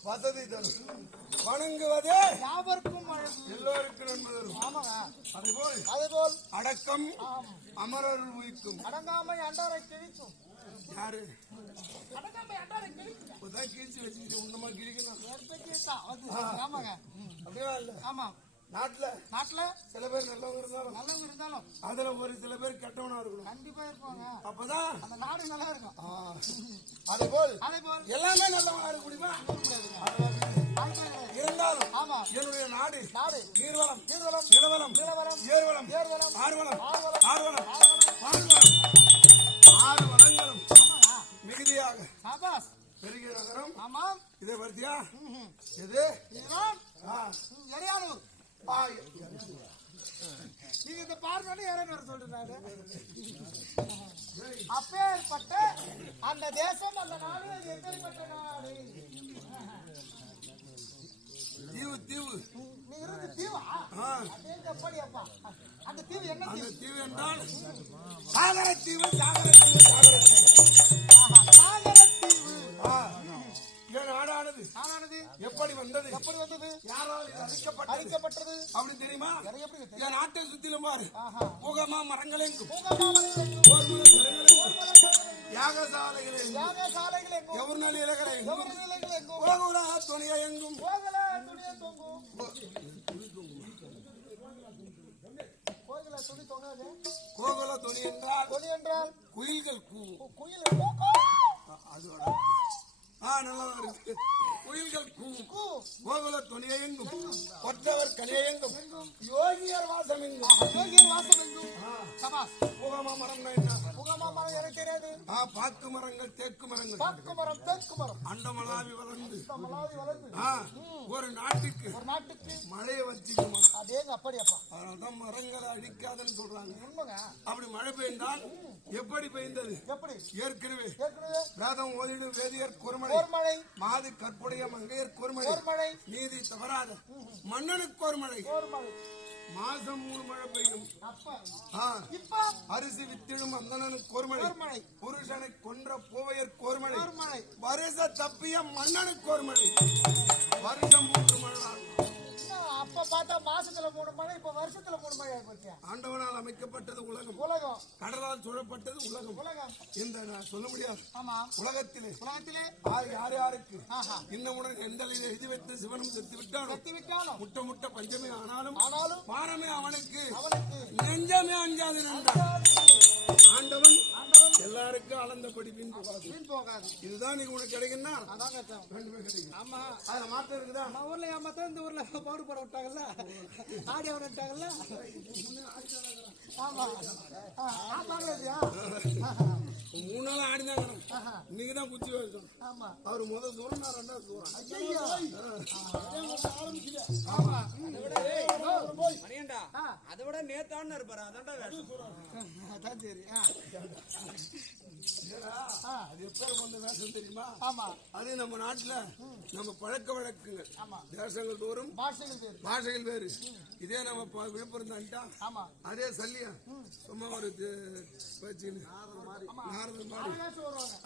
வசதி தரும். வணங்குவதே யாவருக்கும் எல்லோருக்கும் நன்மை தரும். அதேபோல் அடக்கம் அமரர் உயிக்கும். அடங்காமை அண்டாரை கிழிக்கும். யாரு அடங்காமை அண்டாரை கிழிக்கும். இப்பதான் கிழிச்சு வச்சுக்கிட்டு உன்னமா கிழிக்கணும். ஆமாங்க, அப்படியே இல்ல. ஆமா, நாட்டுல சில பேர் நல்லவங்க இருந்தாலும் அதுல ஒரு சில பேர் கெட்டவனா இருக்கணும். கண்டிப்பா இருப்பாங்க. அப்பதான் அந்த நாடு நல்லா இருக்கும். அதேபோல் எல்லாமே நல்லவனா இருக்க முடியுமா? இருந்தாலும் என்னுடைய நாடு நீர்வளம், நிலவளம், ஏர்வளம், ஆர்வளம், 6 வளங்களும் மிகுதியாக பெருகிய நகரம். இதை பத்தியா எது எரியானூர். நீங்க இந்த பார்க்கணும் இறைவர் சொல்றாரு. அப்பேற்பட்ட அந்த தேசம், அந்த நாடு எப்பேற்பட்ட நாடு? தீவு. நீ இருந்து தீவா? எப்படி அப்பா? அந்த தீவு என்ன என்றால் சாகரத்தீவு சாகரத்தீவு சாகரத்தீவு. ஆஹா, சாகரத்தீவு. என் நாடானது எப்படி வந்தது? எப்படி வந்தது? யாரால் இது அழிக்கப்பட்டது? அப்படி தெரியுமா? எனக்கு எப்படி தெரியும்? என் நாட்டை சுத்திலும் பாரு, ஆஹா. புகமா மரங்களெங்கும், பூங்காவனங்கள், போர்முனை சிறைகளெங்கும், யாகசாலைகளெங்கும், யாகசாலைகள் எங்கும், எவர்நல் இலைகளெங்கும், கௌரவநிலைகள் எங்கும், போகுரா துணிய எங்கும், போகல துணியை தொங்கும். கோயில துணி தொங்காது. கோகுல துணி என்றால் துணி என்றால் குயில்கள் கூவும். குயில் கூக்கும். அதோட நல்லா இருக்கு. குயில்கள் கூவும். கூ. கோகுல துணிய எங்கும், கொற்றவர் கனிய எங்கும், யோகியர் வாசம் எங்கும். யோகியர் வாசம் எங்கும். சபாஸ். புகமா மரம் என்ன? புகமா மரம் எனக்கு தெரியாது. பாக்கு மரங்கள், தேக்கு மரங்கள், பாக்கு மரம், தேக்கு மரம், அண்டமலாவி வளர்ந்து மலாதி வளர்ந்து ஒரு நாட்டுக்கு ஒரு நாட்டுக்கு மழையை வச்சுக்குமா. அதேங்க அப்படியாப்பா. அதனால்தான் மரங்களை அழிக்காதுன்னு சொல்றாங்க. உண்மைங்க. அப்படி மழை பெய்ந்தால் எப்படி பெய்ந்தது? எப்படி? ஏற்கனவே ஏற்கனவே வேதம் ஓதிடும் வேதியர் குறுமழை, கோர்மழை, மாது கற்புடைய மங்கையர் குறுமழை, கோர்மழை, நீதி தவறாத மன்னனுக்கு ஒரு மழை, கோர்மழை. மாசம் 3 மழை பெய்யும். அப்ப இப்ப அரிசி வித்திடும் அந்தனனுக்கு கோர்மழை, கோர்மழை, புருஷனை கொன்ற பூவையர் கோர்மழை, கோர்மழை. வருஷ தப்பிய மன்னனுக்கு கோர்மழை, வருஷம் 3 மழை. அப்ப பார்த்தா மாசத்துல 3 மழை, இப்ப வருஷத்துல 3 மழை ஆயிப்போச்சு. ஆண்டவனால் அமைக்கப்பட்டது உலகம், உலகம், கடலால் சூழப்பட்டது உலகம். உலகம். இந்த நான் சொல்ல முடியாது. ஆமா. உலகத்திலே உலகத்திலே யார் யாருக்கு ஆஹா. இன்னமுடன் எந்த எழுதி வைத்து சிவனும் செத்து விட்டாலும், கத்தி விட்டாலும், முட்ட முட்ட பஞ்சமே ஆனாலும் ஆனாலும் வானமே அவனுக்கு அவனுக்கு நெஞ்சமே அஞ்சாது நின்றான். ஆண்டவன் ஆண்டவன் எல்லாருக்கும் அளந்தபடி பின் போகாது. வீண் போகாது. இதுதான் நீங்க உனக்கு கிடைக்குன்னா அதான் கேட்டேன். ரெண்டுமே கிடைக்கும். ஆமா. அதுல மாற்றம் இருக்குதா? நம்ம ஊர்ல ஏமாத்தான் இந்த ஊர்ல பாடுபட விட்டாங்கல்ல, ஆடி விட்டாங்கல்ல. ஆமா. பாக்கலையா? 3 நாள் ஆடிதாங்க. இன்னைக்கு தான் குச்சி வச்சோம். ஆமா. அவரு முதல் சூரன், நான் 2வது சூரன். ஐயோ. மணியண்டா, அதை விட நேத்தான்னு இருப்பாரு. அதான்டா வேஷம். அதான் சரி. அது எப்ப வந்த வேஷம் தெரியுமா? ஆமா. அது நம்ம நாட்டுல நம்ம பழக்க வழக்குங்க. ஆமா. தேசங்கள் தோறும் பாஷைகள் பேரு. பாஷைகள் வேறு. இதே நம்ம விழுப்புரம் தான்ட்டா. ஆமா. அதே சல்லியா சும்மா ஒரு வச்சுன்னு நாரது மாதிரி. பேச வருவாங்க.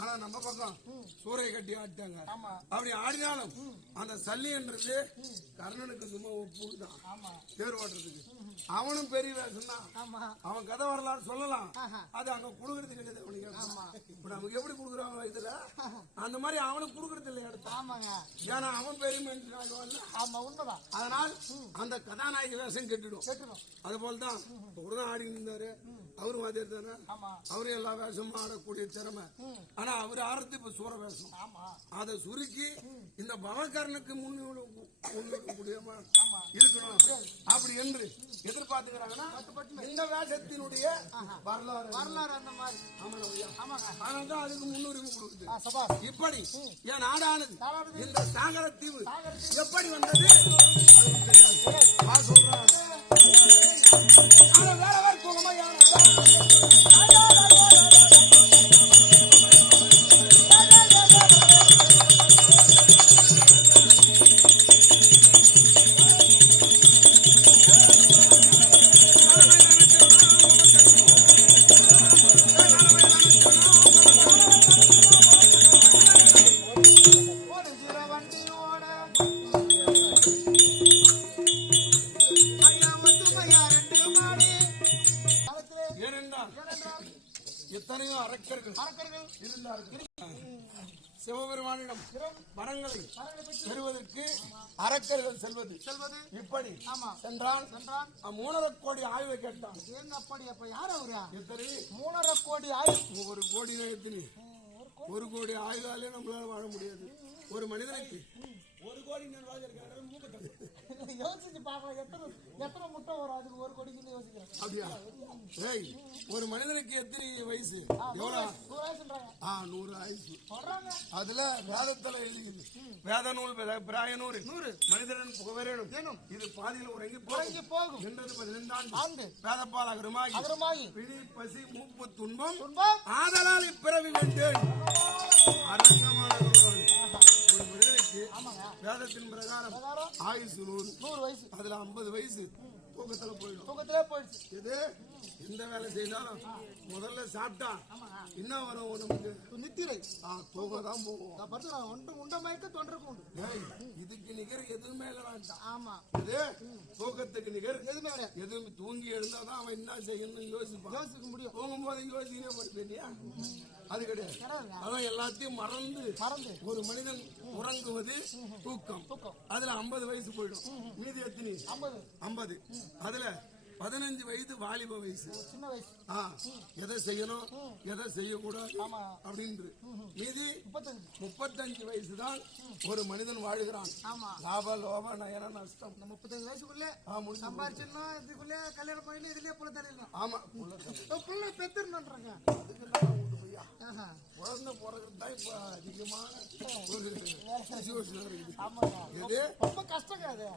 ஆனா நம்ம பக்கம் சூறையை கட்டி ஆடிட்டாங்க. ஆமா. அப்படி ஆடினாலும் அந்த சல்லின்றது கர்ணனுக்கு சும்மா ஒப்புதான் ஆமா. தேர் ஓட்டுறதுக்கு. அவனும் பெரிய வேஷம் தான். ஆமா. அவன் கதை வரலாறு சொல்லலாம். ஆஹா. அது அங்க குடுக்கறது கிடையாது அவனுக்கு. ஆமா. இப்ப நமக்கு எப்படி குடுக்குறாங்க இதுல அந்த மாதிரி அவனுக்கு குடுக்கறது இல்லை இடத்த. ஆமாங்க. ஏன்னா அவன் பெரிய மனுஷன் ஆகுவான்ல. ஆமா, உண்மைதான். அதனால் அந்த கதாநாயகி வேஷம் கெட்டுடும். கேட்டுரும். அது போல்தான் ஒரு தான் ஆடி இருந்தாரு. அவரும் அதே தானே. ஆமா. அவரும் எல்லா வேஷமும் ஆடக்கூடிய திறமை. ஆனா அவர் ஆடுறது இப்ப சூற வேஷம். ஆமா. அதை சுருக்கி இந்த பவகரனுக்கு முன்னிக்கூடிய இருக்கணும் அப்படி என்று எதிர்பார்த்துக்கிறாங்கன்னா இந்த வேஷத்தினுடைய வரலாறு அந்த மாதிரி. ஆமாங்க. அதனால்தான் அதுக்கு முன்னுரிமை கொடுக்குது. சபாஸ். இப்படி என் நாடானது நாடானது இந்த சாகரத்தீவு சாகரத்தீவு எப்படி வந்தது அதுவும் தெரியாது. நான் சொல்றேன். ஆனா வேறவர் குகமையான எத்தனையோ அரக்கர்கள் இருந்தார்கள். சிவபெருமானிடம் வரங்களை பெறுவதற்கு அரக்கர்கள் செல்வது இப்படி சென்றான். 3.5 கோடி ஆய்வை கேட்டான். அப்படி அப்ப யார் அவரு? எத்தனை 3.5 கோடி ஆய்வு. 1 கோடி எத்தனை? 1 கோடி ஆயுதாலே நம்மளால வாழ முடியாது. ஒரு மனிதனுக்கு 1 கோடி யோசிச்சு பாக்கலாம். எத்தனை முட்டை வரும் அதுக்கு 1 கோடிக்கு யோசிக்கிறேன். அப்படியா? ஏய், ஒரு மனிதனுக்கு எத்தனை வயசு? எவ்வளவு? 100 ஆயுசு. அதுல வேதத்துல எழுதிக்குது. வேத நூல் பிராய 100 மனிதன் புகவரேனும் இது பாதியில் உறங்கி போகும் என்றது 15 ஆண்டு. வேதப்பால் அகரமாகி பிடி பசி மூப்பு துன்பம் ஆதலால் இப்பிறவி வேண்டேன். அரங்கமான ஒரு மனிதனுக்கு வேதத்தின் பிரகாரம் ஆயுசு 100 வயசு. அதுல 50 வயசு தூக்கத்துல போயிடும். தூக்கத்திலே போயிடுச்சு. இது எந்த வேலை செய்தாலும் முதல்ல சாப்பிட்டா என்ன வரும் நமக்கு? நித்திரை. தூக்கம் தான் போகும். உண்ட மயக்க தொண்டருக்கு உண்டு. இதுக்கு நிகர் எதுவுமே இல்லடா. ஆமா, இது தூக்கத்துக்கு நிகர் எதுவுமே கிடையாது. எதுவும் தூங்கி எழுந்தாதான் அவன் என்ன செய்யணும்னு யோசிப்பான். யோசிக்க முடியும். தூங்கும் போது யோசிக்கவே படுது இல்லையா? அது கிடையாது. அதான் எல்லாத்தையும் மறந்து ஒரு மனிதன் உறங்குவது தூக்கம். அதுல 50 வயசு போயிடும். மீதி எத்தனை? 50. அதுல 15 வயது வாலிப வயசு, சின்ன வயசு. எதை செய்யணும் எதை செய்யக்கூடாது அப்படின்னு. மீதி 35 வயசு தான் ஒரு மனிதன் வாழுகிறான். லாப லோப நயன நஷ்டம். 35 வயசுக்குள்ளே சம்பாதிச்சிடணும். இதுக்குள்ளே கல்யாணம் பண்ணி இதுலயே புள்ள தரலாம். ஆமா, புள்ள பெத்துருன்றாங்க. குழந்தை பிறகு தான் இப்ப அதிகமான ஒரு சிச்சுவேஷன் இருக்குது. ரொம்ப கஷ்டங்க அது.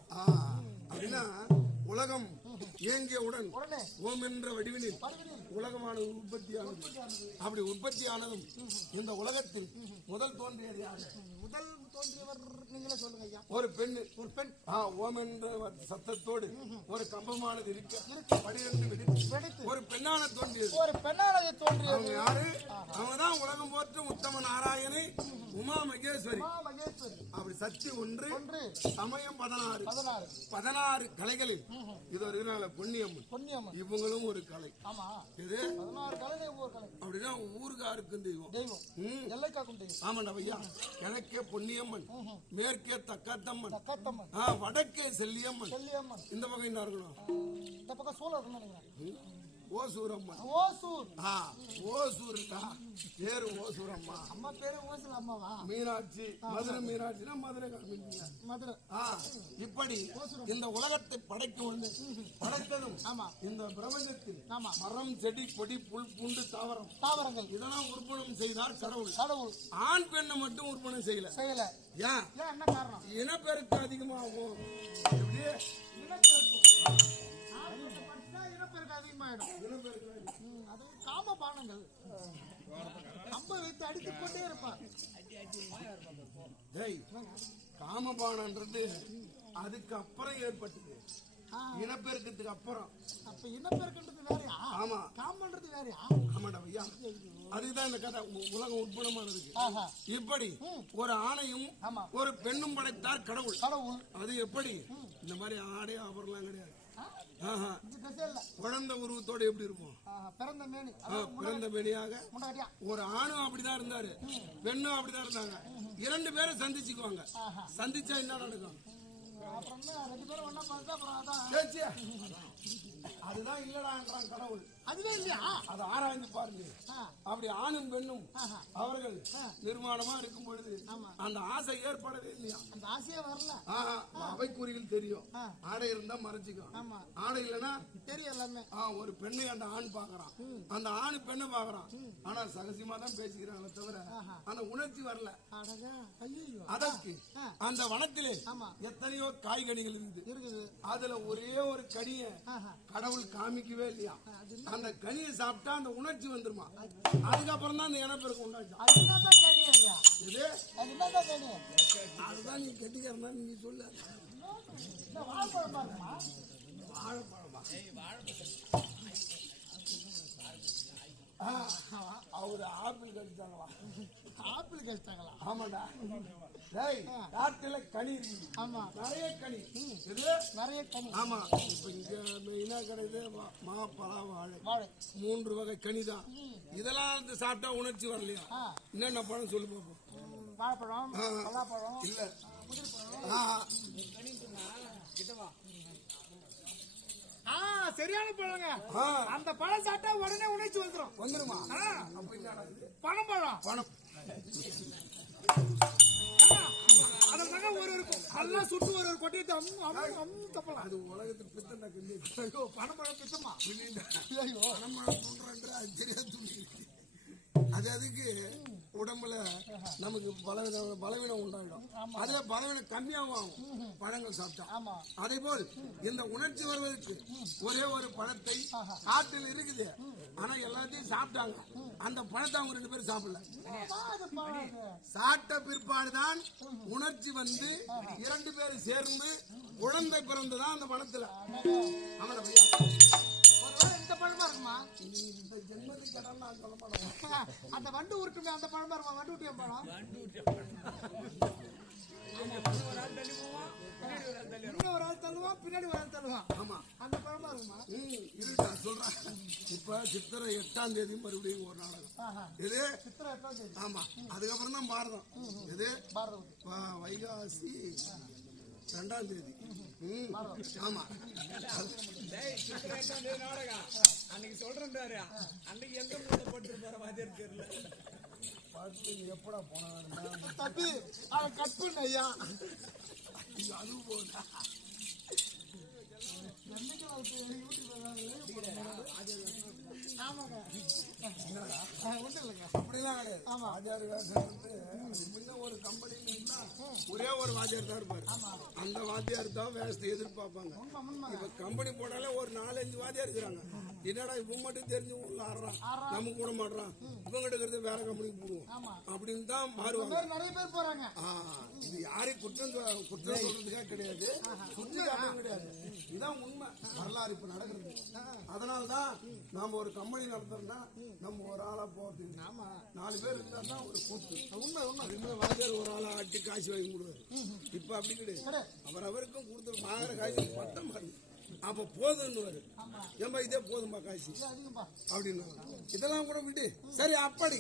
அப்படின்னா உலகம் இயங்கியவுடன் ஓம் என்ற வடிவினில் உலகமானது உற்பத்தியானது. அப்படி உற்பத்தியானதும் இந்த உலகத்தில் முதல் தோன்றியது யாரு? முதல் தோன்றியவர் நீங்களே சொல்லுங்க ஐயா. ஒரு பெண். ஒரு பெண். ஓம் என்ற சத்தத்தோடு ஒரு கம்பமானது இருக்க 12 வெடித்து ஒரு பெண்ணான தோன்றியது. ஒரு பெண்ணானது தோன்றியது. அவங்க யாரு? அவங்கதான் உலகம் போற்றும் உத்தம நாராயணி உமா மகேஸ்வரி. அப்படி சக்தி ஒன்று, சமயம் 16 கலைகளில் இது ஒரு பொன்னியம்மன். இவங்களும் ஒரு கலை. இது 16 கலை. அப்படின்னா ஊருக்காருக்கும் தெய்வம். ஆமாண்டா ஐயா. கிழக்கே பொன்னியம்மன், மேற்கே தக்காத்தம்மன், வடக்கே செல்லியம்மன். இந்த பக்கம் என்ன இருக்கணும்? இந்த பக்கம் சோழ இருக்கணும். ஓசூரம்மா. ஓசூருக்கா பேரு ஓசூரம்மா. அம்மா பேரு ஓசூர் அம்மாவா? மீனாட்சி. மதுரை மீனாட்சினா மதுரை மதுரை. இப்படி இந்த உலகத்தை படைத்ததும் இந்த பிரபஞ்சத்தில் மரம் செடி கொடி புல் பூண்டு தாவரங்கள் இதெல்லாம் உற்பத்தி செய்தார் கடவுள். ஆண் பெண்ணை மட்டும் உற்பத்தி செய்யல. ஏன்? என்ன காரணம்? இனப்பெருக்கம் அதிகமாகும். காமபானங்கள் அம்ப வைத்து அடித்துக் கொண்டே இருப்பார். காமபானன்றது அதுக்கு அப்புறம் ஏற்பட்டது. இனப்பெருக்கத்துக்கு அப்புறம். அப்ப இனப்பெருக்கன்றது வேறையா? ஆமா. காமன்றது வேறையா? ஆமாடா ஐயா. அதுதான் இந்த கதை உலகம் உட்புணமானது. இப்படி ஒரு ஆணையும் ஒரு பெண்ணும் படைத்தார் கடவுள். அது எப்படி? இந்த மாதிரி ஆடை ஆபரணம் கிடையாது. குழந்தை உருவத்தோட எப்படி இருக்கும்? பிறந்த மேனியாக. ஒரு ஆணும் அப்படிதான் இருந்தாரு, பெண்ணும் அப்படிதான் இருந்தாங்க. 2 பேரும் சந்திச்சுக்குவாங்க. சந்திச்சா என்ன நடக்கும்? அதுதான் இல்லடான்றான் கடவுள். அதுவே இல்லையா? அதை ஆராய்ந்து பாருங்க. அப்படி ஆணும் பெண்ணும் அவர்கள் நிர்மாணமா இருக்கும் பொழுது அந்த ஆசை ஏற்படவே இல்லையா? அந்த ஆசையே வரல. அவைக்குறிகள் தெரியும். ஆடை இருந்தா மறைச்சிக்கும். ஆடை இல்லைன்னா தெரியும் எல்லாமே. ஒரு பெண்ணை அந்த ஆண் பாக்குறான், அந்த ஆண் பெண்ணை பாக்குறான். ஆனா சகசியமா தான் பேசிக்கிறாங்களே தவிர அந்த உணர்ச்சி வரல. அதற்கு அந்த வனத்திலே எத்தனையோ காய்கனிகள் இருக்குது. அதுல ஒரே ஒரு கனியை கடவுள் காமிக்கவே இல்லையா? அந்த கனியை சாப்பிட்டா அந்த உணர்ச்சி வந்துருமா? அதுக்கப்புறம் தான் அந்த இனப்பெருக்கம் உண்டாச்சு. அதுதான் நீ கெட்டிக்கிறதா நீங்க சொல்ல. வாழைப்பழமா? அவரு ஆப்பிள் கழிச்சாங்களா? ஆப்பிள் கழிச்சாங்களா? ஆமாடா. காட்டுல கனி இருக்கு. ஆமா, நிறைய கனி. நிறைய கனி. ஆமா. இப்ப இங்க மெயினா கிடையாது மாப்பழம், வாழை. 3 வகை கனி தான். இதெல்லாம் சாப்பிட்டா உணர்ச்சி வரலையா? என்னென்ன பழம் சொல்லு பாப்போம். வாழைப்பழம், பலாப்பழம் இல்ல. சரியான பழங்க. அந்த பழம் சாப்பிட்டா உடனே உணர்ச்சி வந்துருமா? பணம் பழம். அதெல்லாம் சுட்டு ஒரு கொட்டையை தப்பலாம். அது உலகத்துக்கு பித்தம். பணப்பழம் பித்தமா? பணப்பழம் அது அதுக்கு உடம்புல நமக்கு பலவீனம் உண்டாயிடும். அதே பலவீனம் கம்மியாகும் ஆகும் பழங்கள் சாப்பிட்டா. ஆமா. அதே போல் இந்த உணர்ச்சி வருவதற்கு ஒரே ஒரு பழத்தை காட்டில் இருக்குது. ஆனா எல்லாத்தையும் சாப்பிட்டாங்க. அந்த பழத்தை அவங்க 2 பேரும் சாப்பிடல. சாப்பிட்ட பிற்பாடுதான் உணர்ச்சி வந்து 2 பேரும் சேர்ந்து குழந்தை பிறந்துதான் அந்த பழத்துல. ஆமாடா பையா, இந்த பழமா இருக்குமா? இந்த ஜென்மத்துக்கு கேட்டா நான் சொல்ல மாட்டேன். அந்த வண்டு உருட்டுமே அந்த பழமா இருக்குமா? வண்டு ஊட்டிய பழம் ஒரு ஆள் தள்ளுவான், பின்னாடி ஒரு ஆள் தள்ளுவான். ஆமா, அந்த பழமா இருக்குமா? இருக்கா சொல்றேன். இப்ப சித்திரை 8ஆம் தேதி மறுபடியும் ஒரு நாடகம். இது சித்திரை 8ஆம் தேதி. ஆமா, அதுக்கப்புறம் தான் பாரதம். இது பாரதம் வைகாசி 2ஆம் தேதி. ஆமா, நாடகம் அன்னைக்கு சொல்றேன்டாரு. அன்னைக்கு எந்த மூட்டை போட்டு போற மாதிரி தெரியல. எப்படா போனா தம்பி அவன் கட் பண்ண ஐயா. அது போதா அப்படிலாம் கிடையாது. வாத்தியார் வேஷம் வந்து முன்ன ஒரு கம்பெனில இருந்தா ஒரே ஒரு வாத்தியார் தான் இருப்பாரு. அந்த வாத்தியார் தான் வேஷத்தை எதிர்பார்ப்பாங்க. இப்ப கம்பெனி போனாலே ஒரு 4-5 வாத்தியார் இருக்கிறாங்க. என்னடா இவங்க மட்டும் தெரிஞ்சு உள்ள ஆடுறான், நமக்கு கூட மாடுறான், இவங்க இருக்கிறது வேற கம்பெனிக்கு போடுவோம் அப்படின்னு தான் மாறுவாங்க. நிறைய பேர் போறாங்க. இது யாரையும் குற்றம் சொல்றதுக்காக கிடையாது, சுற்றிக்காக கிடையாது. இதுதான் உண்மை வரலாறு இப்ப நடக்கிறது. அதனால்தான் நாம ஒரு கம்பெனி நடத்துறோம்னா நம்ம ஒரு ஆளா போறது. 4 பேர் இருந்தா தான் ஒரு கூத்து. உண்மை வாத்தியார் ஒரு ஆளா ஆட்டி காசு வாங்கி கொடுவாரு. இப்ப அப்படி கிடையாது. அவருக்கும் கொடுத்து வாங்குற காசு பட்டம் பாருங்க. அப்ப போதுன்னு ஏன்பா இதே போதும்பா காசு அப்படின்னு. இதெல்லாம் கூட விட்டு சரி. அப்படி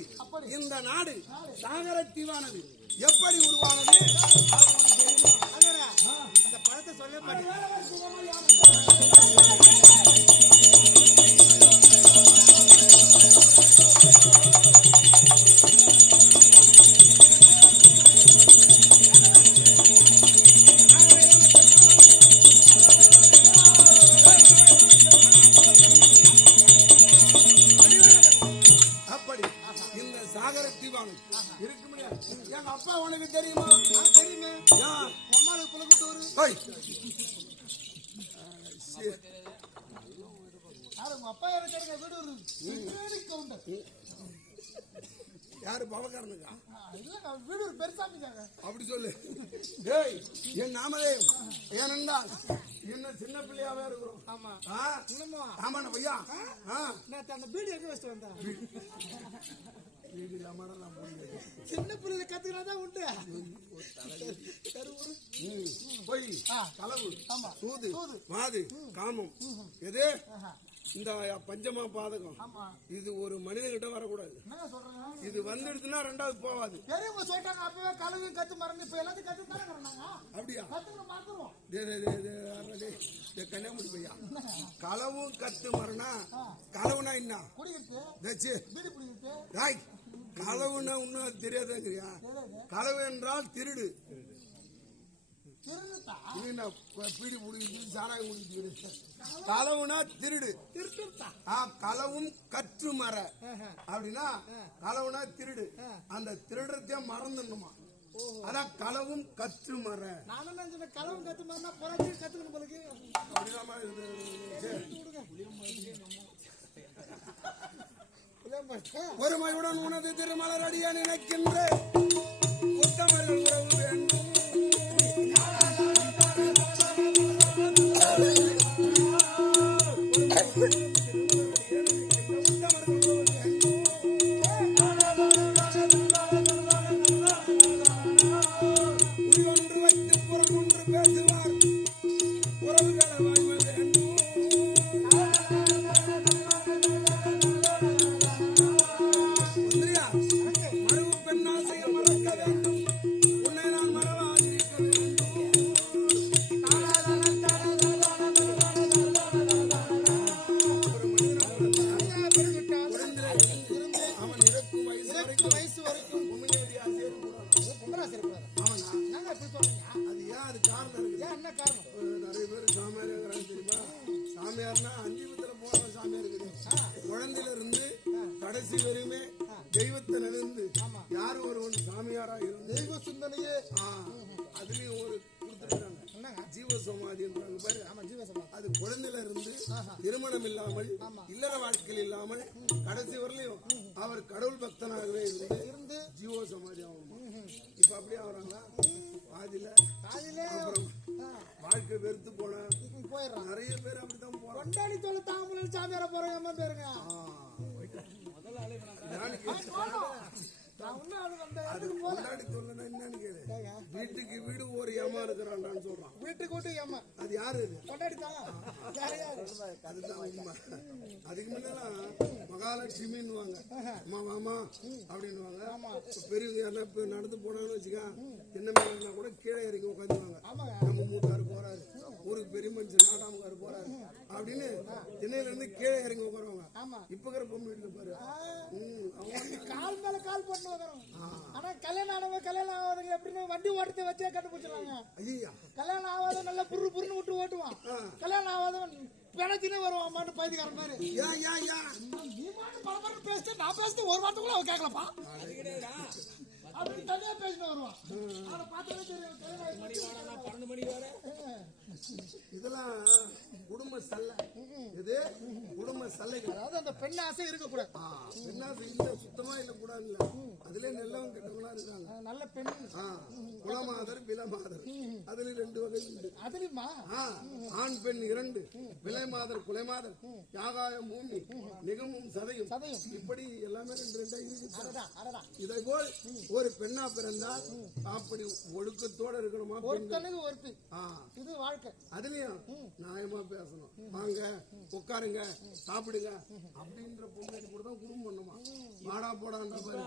இந்த நாடு சாகர தீவானது எப்படி உருவானது அந்த பழத்தை சொல்ல மாட்டேன். இருக்கு முடியாது. எங்க அப்பா உனக்கு தெரியுமா? தெரியுமே. அம்மாவுக்கு புலக்குட்டூர். உங்க அப்பா எனக்கு வீடு கவுண்டர். யாரு பவக்காரனுக்கா? இல்ல வீடு பெருசாமிக்காங்க. அப்படி சொல்லு. டேய் என் நாமதே ஏனென்றால் இன்னும் சின்ன பிள்ளையாவே இருக்கிறோம். ஆமா ஆமாண்ணா பையா. நேற்று அந்த வீடு எங்க வச்சுட்டு வந்தேன். வீடு இல்லாம சின்ன பிள்ளைல கத்துக்கினாதான் உண்டு. பொய், களவு, சூது, மாது, காமம், எது இந்த பஞ்சமா பாதகம், இது ஒரு மனிதன்கிட்ட வரக்கூடாது. இது வந்துடுச்சுன்னா 2வது போவாது. பெரியவங்க சொல்லிட்டாங்க அப்பவே களவு கத்து மறந்து இப்ப எல்லாத்தையும் கத்து தானே. அப்படியா? மாத்துறோம். கன்னியாகுமரி பையா, களவும் கத்து மரணா. களவுனா என்ன? களவுன்னா இன்னும் தெரியாதுங்கிறியா? களவு என்றால் திருடு. பீடி குடிக்கிட்டு சாராயம் குடிக்கிட்டு களவுனா திருடு. களவும் கற்று மர அப்படின்னா களவுனா திருடு. அந்த திருடத்தையே மறந்துடணுமா? அதான் களவும் கற்று மர. களவும் கத்து மரனா புறத்தையும் கத்துக்கணும் போலுக்கு. ஒருமையுடன் உனது திருமலர் அடிய நினைக்கின்ற உத்தமர்கள் உறவு வேண்டும். ஒன்று வைத்து புறம் ஒன்று பேசுவார் உறவுகளை வாழ்வது வேண்டும். மரபு பெண்ணாசையை மறக்க வேண்டும். உன்னை நான் மறவாதிருக்க வேண்டும். ஒரு இல்லற வாழ்க்கையில் இல்லாமல் கடைசி வரலையும் அவர் கடவுள் பக்தனாகவே இருந்து ஜீவோ சமாதி ஆகணுமா. இப்ப அப்படியே ஆகுறாங்களா? பாதியில அப்புறம் வாழ்க்கை வெறுத்து போனா போயிடுறான். நிறைய பேர் அப்படித்தான் போறாங்க. கொண்டாடி தொலை தாமரை சாமியார போறேன் அம்மா பேருங்க. கொண்டாடி தொல்லைன்னா என்னன்னு கேளு. வீட்டுக்கு வீடு ஒரு ஏமா இருக்கிறான்னு சொல்றான். வீட்டுக்கு வீட்டு ஏமா அது யாரு? கொண்டாடி தான் அதுதான் உண்மை. அதுக்கு முன்னெல்லாம் மகாலட்சுமின்னுவாங்க. அம்மா மாமா அப்படின்னுவாங்க. பெரியவங்க யாருன்னா இப்ப நடந்து போனான்னு வச்சுக்கா, என்ன மேலன்னா கூட கீழே இறங்கி உட்காந்துவாங்க. நம்ம மூத்தாரு போறாரு, ஊருக்கு பெரிய மனுஷன் நாடாமுக்காரு போறாரு அப்படின்னு திண்ணையில இருந்து கீழே இறங்கி உட்காருவாங்க. இப்ப இருக்கிற பொண்ணு வீட்டுல பாரு, கால் மேல கால் பண்ணு வரும். ஆனா கல்யாணம் ஆனவங்க கல்யாணம் ஆகாதவங்க எப்படின்னு வண்டி ஓட்டத்தை வச்சே கண்டுபிடிச்சிருவாங்க. ஐயா கல்யாணம் ஆகாத நல்லா புரு புருன்னு விட்டு ஓட்டுவான். கல்யாணம் ஆகாதவன் பிணத்தினே வருவான். அம்மான்னு பைத்தியக்காரன் மாதிரி நீ பரபர பேசிட்டு நான் பேசிட்டு ஒரு வார்த்தை கூட அவன் கேட்கலப்பா அப்படின்னு தனியா பேசிட்டு வருவான். அவனை பார்த்தாலே தெரியும். 12 மணி வரை இதெல்லாம் குடும்ப சல்லை. இது குடும்ப சல்லைகள். அதாவது அந்த பெண் ஆசை இருக்கக்கூடாது. பெண்ணாசை இல்ல, சுத்தமா இல்ல கூடாது. இல்ல அதுல நல்லவங்க கெட்டவங்களா இருக்காங்க. நல்ல பெண் குலமாதர் விலமாதர் அதுல 2 வகை உண்டு. அதுலயுமா ஆண் பெண் 2, விலைமாதர் குலைமாதர், யாகாயம் பூமி, நிகமும் சதையும் இப்படி எல்லாமே 2 இருக்கு. இதை போல் ஒரு பெண்ணா பிறந்தால் அப்படி ஒழுக்கத்தோட இருக்கணுமா. ஒருத்தி இது வாழ்க்கை. அதுலயும் நியாயமா பேசணும். வாங்க உட்காருங்க சாப்பிடுங்க அப்படின்ற பொண்ணு கூட தான் குடும்பம் பண்ணுமா. வாடா போடான்ற பாரு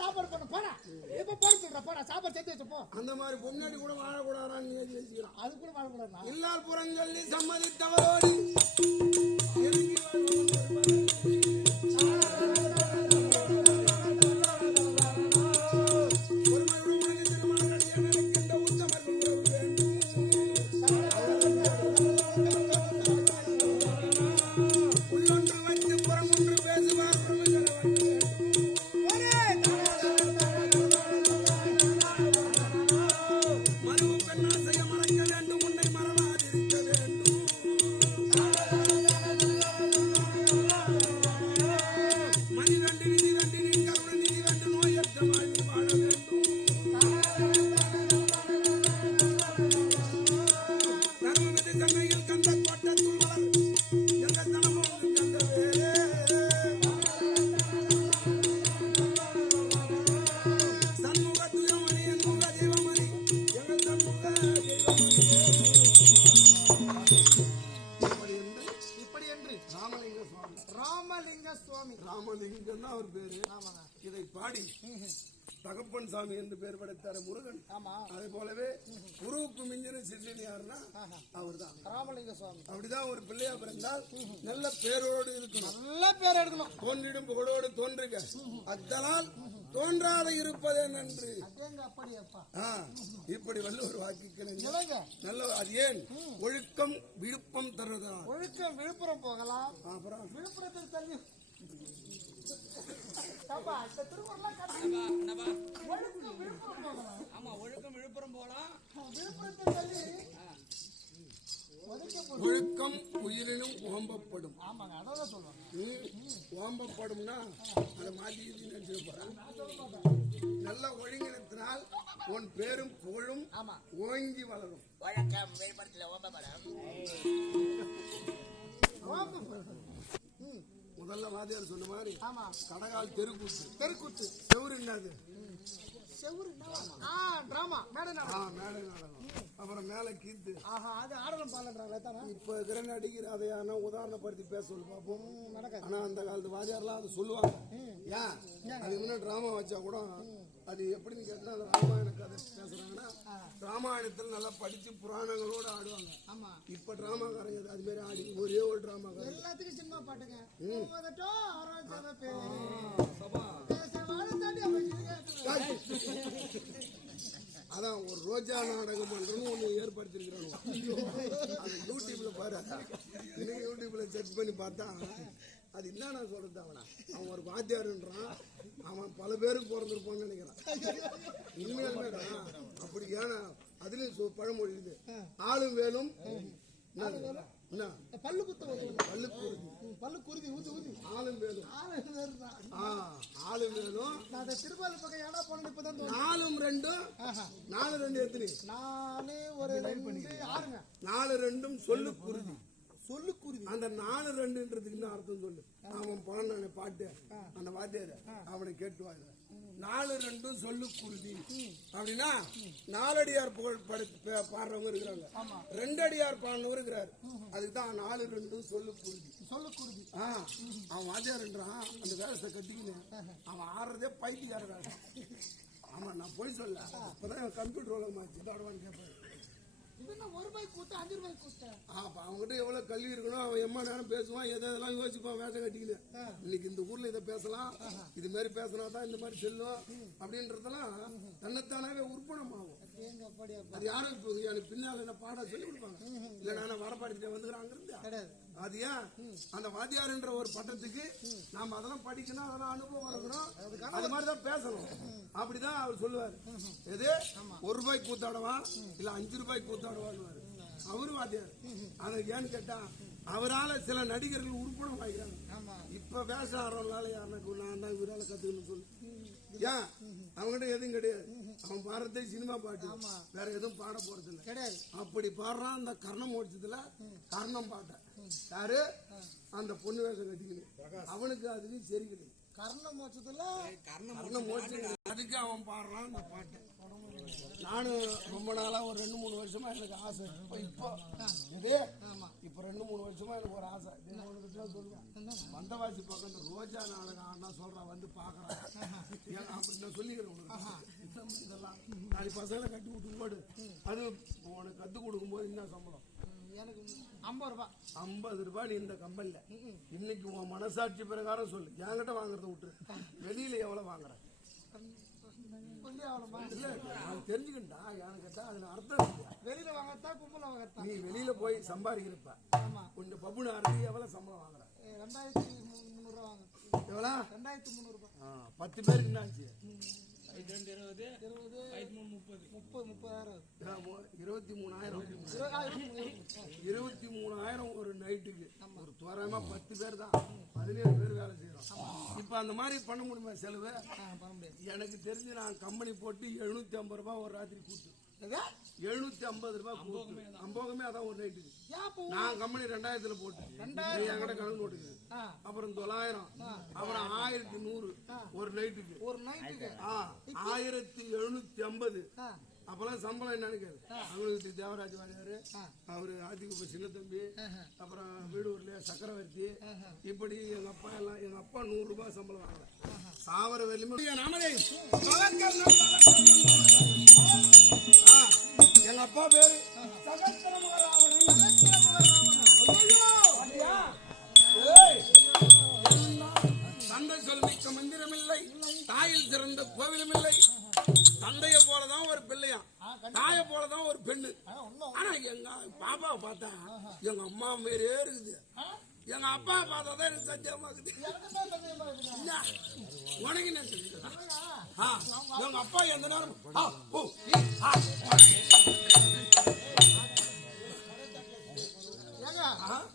சாப்பாடு பண்ண போடா இப்ப போட சொல்ற போடா சாப்பாடு சேர்த்து வச்சு போ. அந்த மாதிரி பொண்ணாடி கூட வாழக்கூடாதான்னு நீ யோசிக்கிறான். அது கூட வாழக்கூடாது. எல்லா புறங்களில் சம்மதித்தவரோடு ராமலிங்கம் அவர் பேரு. இதை பாடி தகப்பன் சாமி என்று பெயர் படைத்தார முருகன். அதே போலவே குருவுக்கு மிஞ்சின சிஷியன் யாருன்னா அவர் தான் ராமலிங்க சுவாமி. அப்படிதான் ஒரு பிள்ளையா பிறந்தால் நல்ல பேரோடு இருக்கணும். நல்ல பேர் எடுக்கணும். தோன்றிடும் புகழோடு தோன்றுக, அதனால் தோன்றாத இருப்பதே நன்று. இப்படி வள்ளுவர் வாக்கிக்க நல்ல. அது ஏன் ஒழுக்கம் விழுப்பம் தருவதா? ஒழுக்கம் விழுப்புரம் போகலாம். அப்புறம் விழுப்புரத்தில் தள்ளி ஒழுக்கம் விழுப்புரம் போலாம். ஒழுக்கம் உயிரினும் ஓம்பப்படும். ஆமாங்க அதான் சொல்லுவாங்க. ஓம்பப்படும்னா அதை மாற்றி நினைச்சிருப்பாங்க. நல்ல ஒழுங்கினத்தினால் உன் பேரும் புகழும் ஓங்கி வளரும். ஒழுக்கம் விழுப்புரத்தில் ஓம்பப்படும். முதல்ல வாத்தியார் சொன்ன மாதிரி கடகால் தெருக்கூத்து செவுரு என்னது? செவுரு டிராமா மேடை நாடகம். அப்புறம் மேல கீத்து அது ஆடலும் பாடலாம். இப்ப இருக்கிற நடிகர் அதை ஆனா உதாரணப்படுத்தி பேச சொல்லி பார்ப்போம். ஆனா அந்த காலத்து வாத்தியார்லாம் அதை சொல்லுவாங்க. ஏன் அது முன்ன டிராமா வச்சா கூட அது எப்படின்னு கேட்டா ராமாயண கதை பேசுறாங்கன்னா ராமாயணத்துல நல்லா படிச்சு புராணங்களோட ஆடுவாங்க. இப்ப டிராமாக்காரங்க அது மாதிரி ஆடி ஒரே ஒரு டிராமாக்காரங்க எல்லாத்துக்கும் சினிமா பாட்டுங்க. அதான் ஒரு ரோஜா நாடகம் பண்றோம்னு ஒண்ணு ஏற்படுத்திருக்கிறாங்க. அது யூடியூப்ல பாரு. இன்னைக்கு யூடியூப்ல செக் பண்ணி பார்த்தா அது என்ன நான் சொல்றது, அவன் ஒரு வாத்தியாருன்றான். அவன் பல பேருக்கு பிறந்திருப்பான்னு நினைக்கிறான். உண்மையாலுமே அப்படி. ஏன்னா அதுலயும் பழமொழி இது, ஆளும் வேலும் என்ன பல்லு குத்த உதவும். பல்லு குருதி பல்லு குருதி ஊதி ஆளும் வேணும் ஆளும் வேணும். நான் அந்த திருப்பாலு பக்கம் ஏடா போன இப்பதான் தோணும். 4 2 4 2 எத்தனை? 4 ஒரு 2 6ங்க. 4 2 சொல்லு குருதி. சொல்லு குருதி. அந்த 4 2ன்றதுக்கு என்ன அர்த்தம் சொல்லு. அவன் பாடின பாட்டு அந்த வாத்தியார அவனை கேட்டுவாங்க. 4 2 சொல்லு குருதி அப்படின்னா 4 அடியார் புகழ் பாடுறவங்க இருக்கிறாங்க, 2 அடியார் பாடினவர் இருக்கிறாரு. அதுக்கு தான் 4 2 சொல்லு குருதி. சொல்லு குருதி. அவன் வாத்தியார்ன்றான் அந்த வேஷத்தை கட்டிக்கின்னு அவன் ஆடுறதே பைத்தியக்கார வேஷம். ஆமா நான் போய் சொல்ல அப்பதான் கம்ப்யூட்டர் உலகமாச்சு இதோடவான்னு கேட்பாரு. இது என்ன 1 ரூபாய் கூட்ட 5 ரூபாய் கூட்ட. அவங்ககிட்ட எவ்வளவு கல்வி இருக்கணும், அவன் எம்மா நேரம் பேசுவான், எதெல்லாம் யோசிப்பான் வேஷம் கட்டிக்கின்னு. இன்னைக்கு இந்த ஊர்ல இதை பேசலாம், இது மாதிரி பேசினாதான் இந்த மாதிரி செல்லும் அப்படின்றதெல்லாம் தன்னைத்தானாவே உற்பணம் ஆகும். அது யாரும் எனக்கு பின்னால என்ன பாடம் சொல்லி கொடுப்பாங்க, இல்ல நான் வரப்பாடிட்டு வந்துக்கிறாங்க இருந்தா அது ஏன் அந்த வாத்தியார்ன்ற ஒரு பட்டத்துக்கு நாம அதெல்லாம் படிக்கணும், அதெல்லாம் அனுபவம் வரணும், அது மாதிரிதான் பேசணும். அப்படிதான் அவர் சொல்லுவாரு. எது 1 ரூபாய் கூத்தாடுவான் இல்ல 5 ரூபாய் கூத்தாடுவான்னு அவரு வாத்தியார். அதை ஏன்னு கேட்டா அவரால சில நடிகர்கள் உறுப்பினம் ஆகிறாங்க. இப்ப வேஷம் ஆடுறவங்களால யாருனாக்கு நான் தான் இவரால கத்துக்கணும்னு சொல்லு. ஏன் அவங்ககிட்ட எதுவும் கிடையாது, அவன் பாடுறதே சினிமா பாட்டு, வேற எதுவும் பாட போறது இல்லை கிடையாது. அப்படி பாடுறான் அந்த கர்ணம் ஓடிச்சதுல கர்ணம் பாட்ட யாரு அந்த பொண்ணு வேஷம் கட்டிக்கணும். அவனுக்கு அதுக்கு சரி கிடையாது. கர்ணம் மோட்சத்துல கர்ணம் மோட்சம் அதுக்கு அவன் பாடுறான் அந்த பாட்டை. நானும் ரொம்ப நாளா ஒரு 2-3 வருஷமா எனக்கு ஆசை. இப்போ இதே இப்ப 2-3 வருஷமா எனக்கு ஒரு ஆசை. சொல்லுவேன் வந்தவாசி பக்கம் இந்த ரோஜா நாடகம் ஆனா சொல்றான் வந்து பாக்குறான் அப்படி நான் சொல்லிக்கிறேன். இதெல்லாம் நாளை பசங்களை கட்டி விட்டு போடு, அது உனக்கு கத்து கொடுக்கும் போது என்ன சம்பளம்? எனக்கு 50 ரூபாய். 50 ரூபாய் நீ இந்த கம்பெனில இன்னைக்கு உன் மனசாட்சி பிரகாரம் சொல்லு. என்கிட்ட வாங்குறத விட்டு வெளியில எவ்வளவு வாங்குற தெரிஞ்சுக்கிட்டா எனக்கு கேட்டா அதுல அர்த்தம். வெளியில வாங்கத்தா கும்பல வாங்கத்தா? நீ வெளியில போய் சம்பாதிக்கிறப்ப கொஞ்சம் பப்புனு அறுதி எவ்வளவு சம்பளம் வாங்குற? 2300 ரூபாய் வாங்க. எவ்வளவு? 2300 ரூபாய். 10 பேருக்கு என்ன ஆச்சு? 20 23,000 ஒரு நைட்டுக்கு. ஒரு தோராயமா 10 பேர் தான், 17 பேர் வேலை செய்யறோம். இப்ப அந்த மாதிரி பண்ண முடியுமா செலவு? எனக்கு தெரிஞ்சு நான் கம்பெனி போட்டு 750 ரூபாய் ஒரு ராத்திரி கூட்டு. 750 ரூபாய் அம்போகமே அதான் ஒரு நைட்டுக்கு. நான் கம்பெனி 2000 போட்டு என்கிட்ட கணக்கு போட்டுக்கு. அப்புறம் 900, அப்புறம் 1100 ஒரு நைட்டுக்கு. 1750. அப்பெல்லாம் சம்பளம் என்னன்னு கேளு. அவங்களுக்கு தேவராஜ் வாரியாரு, அவரு அதிக சின்ன தம்பி, அப்புறம் வீடூர்ல சக்கரவர்த்தி, இப்படி எங்க அப்பா எல்லாம். எங்க அப்பா 100 ரூபாய் சம்பளம் வாங்கல. சாவர வெளியுமே நாமதே எங்க அப்பா பேரு தந்தை சொல் மிக்க மந்திரம் இல்லை, தாயில் சிறந்த கோவிலும் இல்லை. தந்தைய போலதான் ஒரு பிள்ளையா, தாய போலதான் ஒரு பெண்ணு. ஆனா எங்க பாப்பாவை பார்த்தா எங்க அம்மா மாரியே இருக்குது. எங்க அப்பா பார்த்தாதான் எனக்கு சத்தியமா இருக்குது. உனக்கு என்ன சொல்லிக்கிறேன்? எங்க அப்பா எந்த நேரம்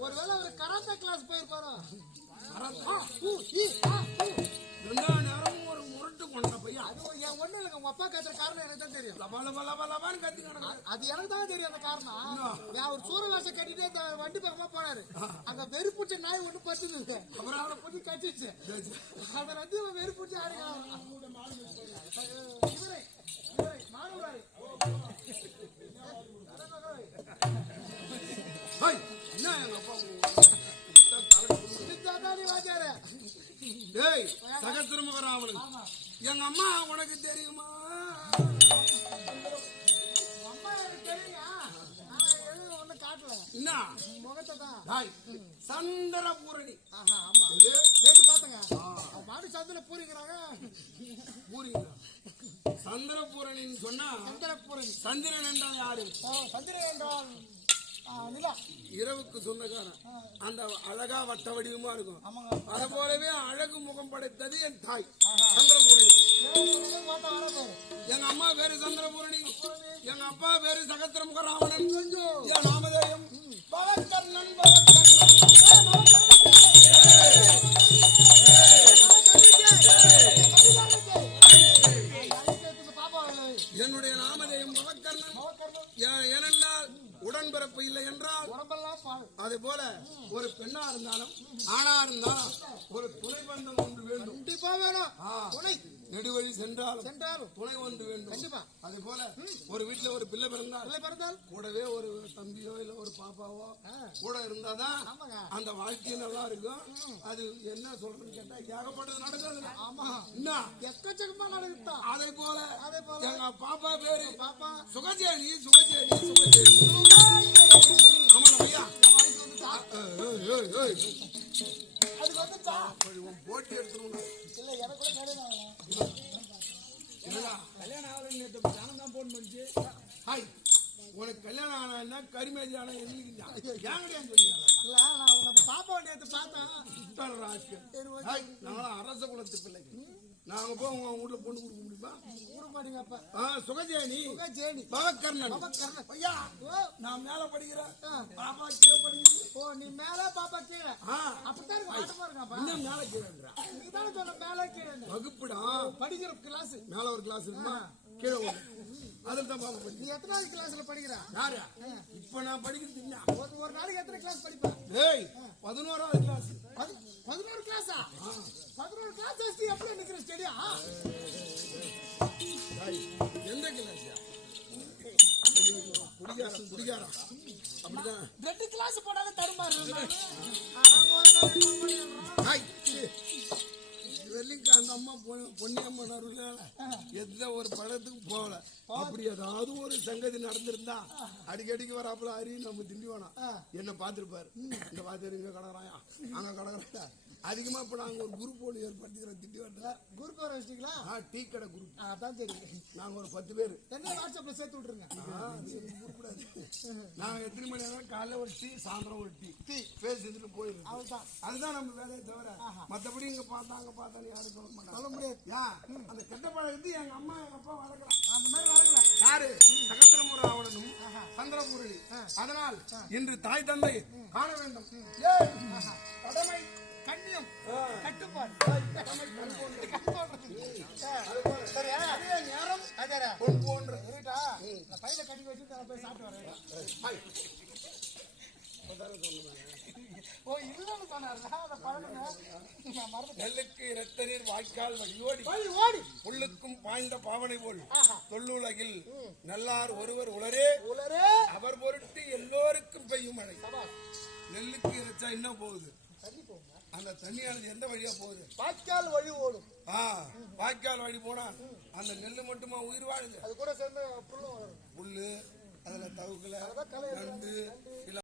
ஒருவேளை ஒரு கராத்தே கிளாஸ் போயிருப்பாரோ? எல்லா நேரமும் ஒரு முரட்டு கொண்ட பையன். அது என் ஒண்ணு இல்லைங்க, உங்க அப்பா கத்துற காரணம் எனக்கு தான் தெரியும். லபான்னு கத்தி நடக்கும். அது எனக்கு தான் தெரியும் அந்த காரணம். நான் ஒரு சூரவாசம் கட்டிட்டு அந்த வண்டி பக்கமா போனாரு. அங்க வெறுப்புச்ச நாய் ஒண்ணு பத்துது, அப்புறம் அவனை புடி கட்டிச்சு. அதை வந்து வெறுப்புச்சு ஆடுங்க. மாணவராரு என்ன எங்க அப்பா வாச்சாரு சகசிரமுகராமன். எங்க அம்மா உனக்கு தெரியுமா? அம்மா எனக்கு தெரியுங்க, ஒண்ணு காட்டல. என்ன முகத்தை தான் சந்திரபூரணி. ஆமா கேட்டு பாத்தங்க. மாடு சந்திர பூரிங்கிறாங்க. பூரிங்க சந்திரபூரணின்னு சொன்னா சந்திரபூரணி. சந்திரன் என்றால் யாரு? சந்திரன் என்றால் நிலா, இரவுக்கு சொந்தக்காரன். அந்த அழகா வட்ட வடிவமா இருக்கும். அத போலவே அழகு முகம் படைத்தது என் தாய் சந்திரபூரணி. எங்க அம்மா பேரு சந்திரபூரணி, எங்க அப்பா பேரு சகத்திரமுக ராவணன். என் நாமதேயம் பவக்கர்ணன் என்னுடைய நாமதேயம் பவக்கர்ணன். ஏனென்றால் உடன்பிறப்பு இல்லை என்றால் அதே போல ஒரு பெண்ணா இருந்தாலும் ஆணா இருந்தாலும் ஒரு துணை பந்தம் ஒன்று வேண்டும். கண்டிப்பா வேணும். துணை நெடுவழி சென்றாலும் துணை ஒன்று வேண்டும். கண்டிப்பா. அதே போல ஒரு வீட்டுல ஒரு பிள்ளை பிறந்தால் கூடவே ஒரு தம்பியோ இல்ல ஒரு பாப்பாவோ கூட இருந்தாதான் அந்த வாழ்க்கை நல்லா இருக்கும். அது என்ன சொல்றதுன்னு கேட்டா ஏகப்பட்டது நடக்காது. ஆமா, என்ன எக்கச்சக்கமா நடக்குதா. அதே போல எங்க பாப்பா பேரு பாப்பா சுகஜேனி. அதுக்கு வந்துச்சா போட்டி எடுத்துருவோம். இல்ல எனக்கு கூட கல்யாணம் கல்யாணம் ஆகலன்னு நேத்து தானம் தான் போன் பண்ணிச்சு. ஹாய், உனக்கு கல்யாணம் ஆனா கரிமேஜி ஆனா எங்களுக்கு இல்ல, நான் நம்ம பாப்பா நேத்து பார்த்தேன். நாங்களும் அரச குலத்து பிள்ளைங்க. நாங்க போய் உங்க வீட்டுல பொண்ணு கொடுக்க முடியுமா? மாட்டீங்க. அப்ப சுகஜேனி ஜேனி பவக்கர்ணன். ஐயா, நான் மேல படிக்கிறேன், பாப்பா கீழே படிக்கிறேன். ஓ, நீ மேல பாப்பா கீழே. அப்படித்தான் இருக்கு. ஆட்டமா இருக்காப்பா. இன்னும் மேல கீழேன்றா. நீ தானே சொன்ன மேல கீழே. வகுப்புடா, படிக்கிற கிளாஸ். மேல ஒரு கிளாஸ் இருக்குமா, கீழே ஒரு. அதில் தான் பாப்பா படிக்கிறேன். நீ எத்தனாவது கிளாஸ்ல படிக்கிற? யாரு? இப்ப நான் படிக்கிறது இல்ல. ஒரு நாளைக்கு எத்தனை கிளாஸ் படிப்ப? ஏய், 11வது கிளாஸ். 11 கிளாஸா? 11 கிளாஸ் எப்படி நிக்கிற ஸ்டேடியா? எந்த கிளாஸ்? குடிகாரம் அப்படிதான். 2 கிளாஸ் போனாலும் தருமாறு. வெள்ளிக்கு அந்த அம்மா பொன்னியம்மா எந்த ஒரு படத்துக்கு போகல. அப்படி ஏதாவது ஒரு சங்கதி நடந்திருந்தா அடிக்கடிக்கு வராப்புல அறி நம்ம திண்டிவனம் என்ன பாத்துருப்பாரு. இந்த பாத்து இங்க கடக்குறாயா, அங்க கடக்குறாயா. அதிகமா இப்ப நாங்க ஒரு குரூப் ஒன்று ஏற்படுத்திக்கிறோம் திண்டிவனத்துல. குரூப் வர வச்சிட்டீங்களா? டீ கடை குரூப். அதான் தெரியும். நாங்க ஒரு 10 பேர் என்ன வாட்ஸ்அப்ல சேர்த்து விட்டுருங்க. கூடாது. நாங்க எத்தனை மணி நேரம் காலைல ஒரு டீ, சாயந்தரம் ஒரு டீ பேசி செஞ்சுட்டு போயிருக்கோம். அதுதான் நம்ம வேலையை தவிர மற்றபடி இங்க பார்த்தாங்க யாரும் சொல்ல மாட்டாங்க. சொல்ல முடியாது. அந்த கெட்ட பழக்கத்து எங்க அம்மா எங்க அப்பா வளர்க்கலாம். அந்த மாதிரி வளர்க்கல. யாரு? சகத்திரமுறை ஆவணனும் சந்திரபூரணி. அதனால் இன்று தாய் தந்தை காண வேண்டும். கடமை கண்ணியம் கட்டுப்பாடு. நேரம் பொன் போன்ற பையில கட்டி வச்சுட்டு போய் சாப்பிட்டு வரேன். ஓ, இல்லன்னு சொன்னாருங்க. நெல்லுக்கு இரத்த நீர் வாய்க்கால் வழியோடி ஓடி புல்லுக்கும் பாய்ந்த பாவனை போல் தொல்லுலகில் நல்லார் ஒருவர் உளரே அவர் பொருட்டு எல்லோருக்கும் பெய்யும் மழை. நெல்லுக்கு இறைச்சா என்ன போகுது? அந்த தண்ணியானது எந்த வழியா போகுது? வாய்க்கால் வழி ஓடும். வாய்க்கால் வழி போனா அந்த நெல்லு மட்டுமா உயிர் வாழுது? அது கூட சேர்ந்து புல்லு, அதுல தவுக்கல, நண்டு,